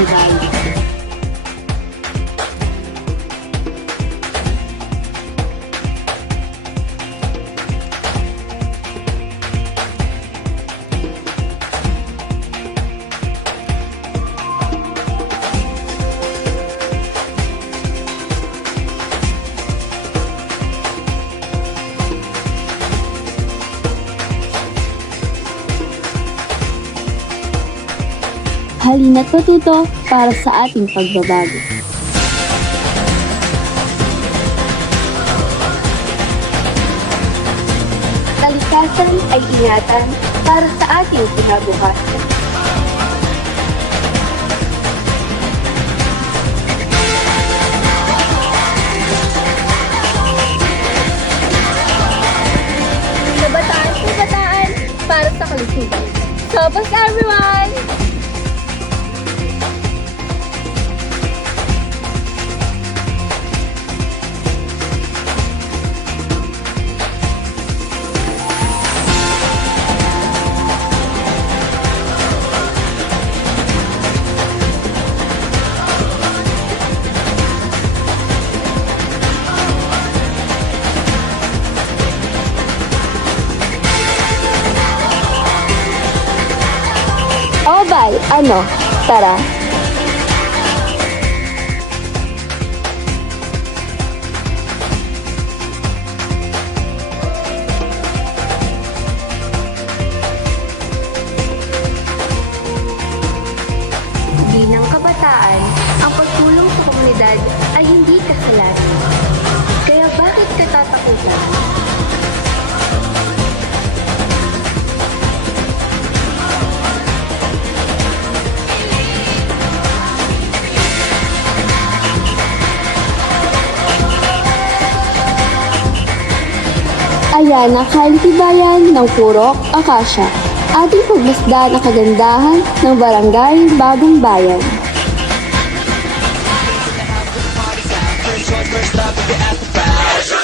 sa bayan. Halina't matuto para sa ating pagbabago. Kalikasan ay ingatan para sa ating kinabukasan. Kabataan para sa kalusugan. Sabas everyone! Obal, ano? Tara. Bilang kabataan, ang pagtulong sa komunidad ay hindi kasalanan. Kaya bakit katatakutan? Ayan ang kalitibayan ng Purok Akasya. Ating pagmasdan ang kagandahan ng Barangay Bagong Bayan. First one, first love, at the flash.